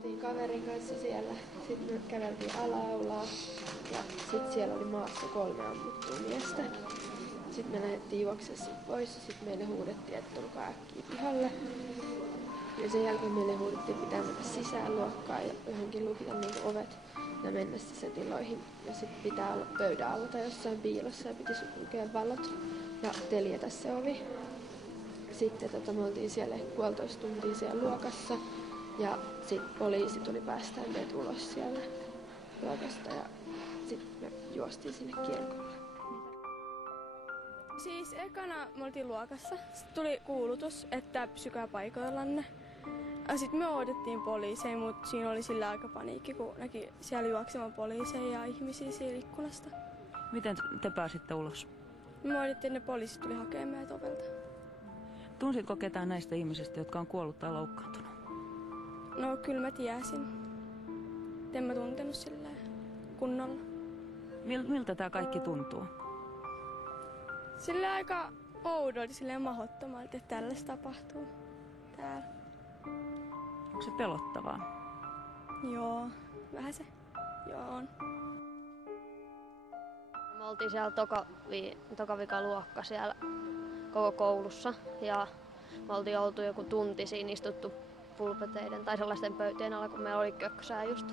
oltiin kaverin kanssa siellä. Sitten me käveltiin ala-aulaa ja sitten siellä oli maassa 3 ammuttua miestä. Sitten me lähdettiin juoksemaan pois ja sitten meille huudettiin, että tulkaa äkkiä pihalle. Ja sen jälkeen meille huudettiin, pitää mennä sisään luokkaan ja johonkin lukita niin ovet ja mennä sisätiloihin. Ja sitten pitää olla pöydän alla tai jossain piilossa ja piti lukea valot ja teljetä se ovi. Sitten me oltiin siellä 1,5 tuntia siellä luokassa ja sitten poliisi tuli päästään meidät ulos siellä luokasta ja sitten me juostiin sinne kirkolle. Siis ekana me oltiin luokassa. Sitten tuli kuulutus, että pysykää paikoillanne. Sitten me odotettiin poliiseja, mutta siinä oli sillä aika paniikki, kun näki siellä juoksemaan poliiseja ja ihmisiä siitä ikkunasta. Miten te pääsitte ulos? Me odotettiin, että ne poliisit tuli hakemaan meidät ovelta. Tunsitko ketään näistä ihmisistä, jotka on kuollut tai loukkaantunut? No kyllä mä tiesin. En mä tuntenut sillä kunnolla. Miltä tämä kaikki tuntuu? Sillä aika oudolta, silleen mahdottomalta, että tällaista tapahtuu täällä. Onko se pelottavaa? Joo, vähän se. Joo on. Me oltiin siellä toka luokka siellä koko koulussa ja me oltiin oltu joku tunti siinä istuttu pulpeteiden tai sellaisten pöytien alla, kun meillä oli köksää just.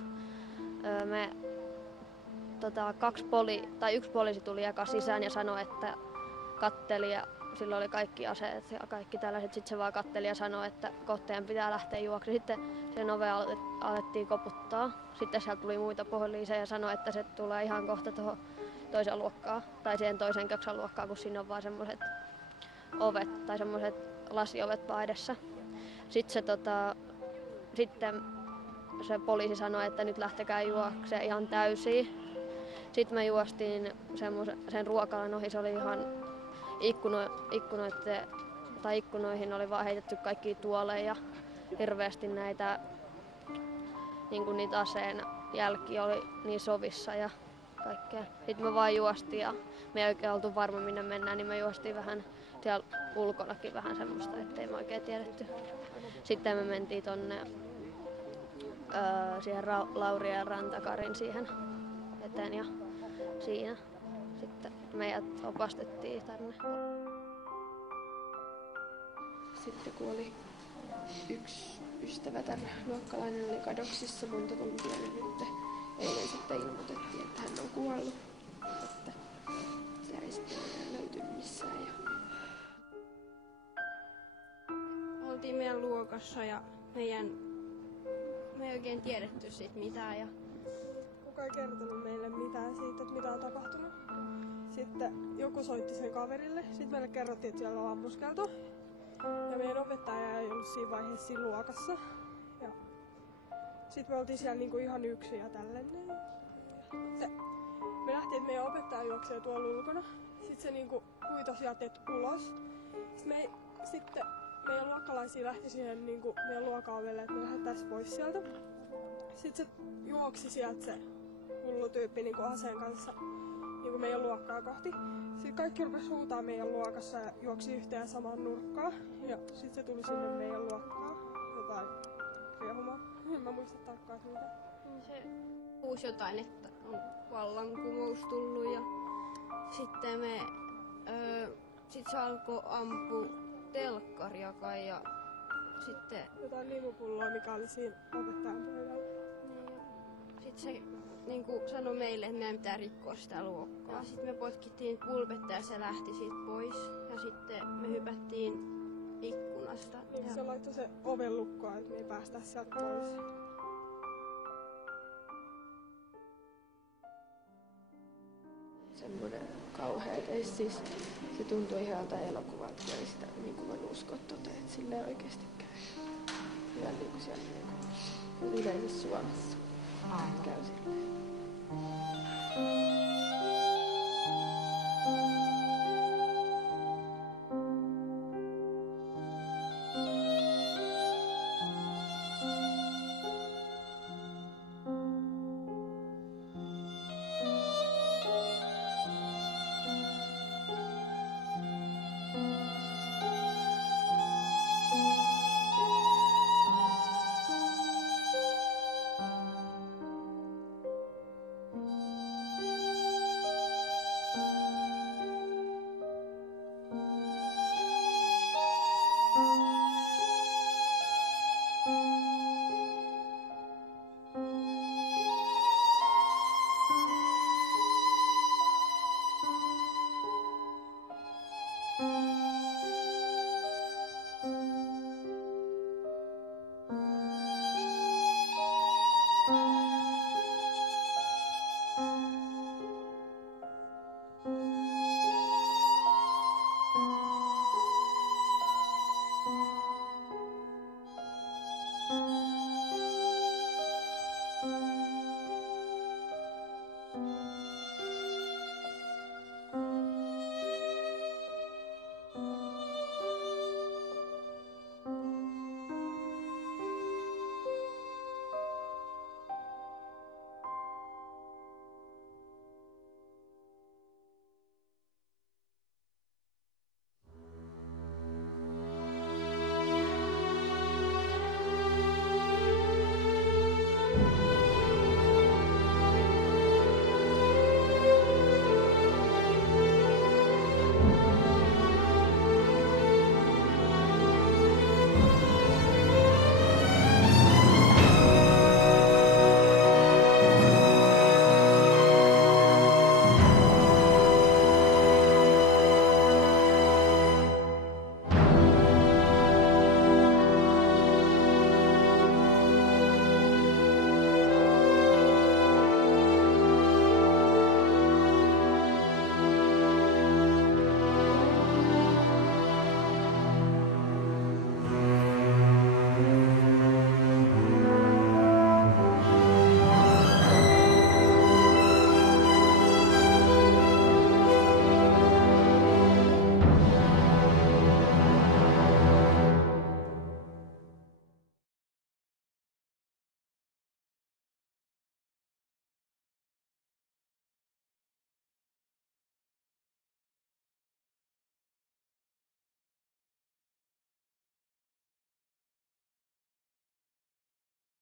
Yksi poliisi tuli eka sisään ja sanoi, että katteli ja sillä oli kaikki aseet ja kaikki tällaiset. Sitten se vaan katteli ja sanoi, että kohteen pitää lähteä juoksemaan. Sitten sen ove alettiin koputtaa. Sitten sieltä tuli muita poliiseja ja sanoi, että se tulee ihan kohta tuohon toiseen luokkaan tai siihen toiseen köksän luokkaan, kun siinä on vaan semmoiset ovet tai semmoiset lasiovet vaan edessä. Sitten se poliisi sanoi, että nyt lähtekää juoksemaan ihan täysiin. Sitten me juostiin sen ruokalan ohi, se oli ihan ikkunoihin oli vaan heitetty kaikkia tuoleja ja hirveästi näitä niitä aseen jälkiä oli niin sovissa ja kaikkea. Sitten me vaan juostiin ja me ei oikein oltu varma minne mennään, niin me juostiin vähän siellä ulkonakin vähän semmoista, ettei me oikein tiedetty. Sitten me mentiin tonne siihen Lauri ja Rantakarin siihen eteen ja siinä sitten meidät opastettiin tänne. Sitten kun oli yksi ystävätär luokkalainen oli kadoksissa monta tuntia, niin nyt eilen sitten ilmoitettiin, että hän on kuollut. Että sitä ei sitten löytynyt missään. Oltiin meidän luokassa ja me ei oikein tiedetty siitä mitään. Ja kukaan ei kertonut meille mitään siitä, että mitä on tapahtunut. Sitten joku soitti sen kaverille. Sitten meille kerrottiin, että siellä on ammuskeltu. Ja meidän opettaja ei ollut siinä vaiheessa siinä luokassa. Ja sitten me oltiin siellä niinku ihan yksin ja tälleen. Me nähtiin, että meidän opettaja juoksee tuolla ulkona. Sitten se niinku huitosi jätet ulos. Sitten meidän luokkalaisia lähti siihen niinku meidän luokan ovelle, että me lähdettäisiin pois sieltä. Sitten se juoksi sieltä se hullu tyyppi niinku aseen kanssa niinku meidän luokkaa kohti. Sitten kaikki rupesi huutaa meidän luokassa ja juoksi yhteen samaan nurkkaan. Ja sitten se tuli sinne meidän luokkaan jotain riehumaan. En mä muista tarkkaan mitä. Se huusi jotain, että on vallankumous tullut ja sitten sit se alkoi ampua telkkaria kai ja sitten jotain limupulloa, mikä oli siinä opettajan pöydällä. Sitten se niinku sanoi meille, että meidän pitää rikkoa sitä luokkaa. Sitten me potkittiin pulpetta ja se lähti siitä pois. Ja sitten me hypättiin ikkunasta. Niin se laittoi se oven lukkoon, että me ei päästä sieltä pois. Semmoinen kauhea, että se tuntui ihan jotain elokuvalta, kun ei sitä niin voinut uskoa että silleen oikeasti käy. Hyvä niin kuin siellä niin kuin yleensä Suomessa käy silleen.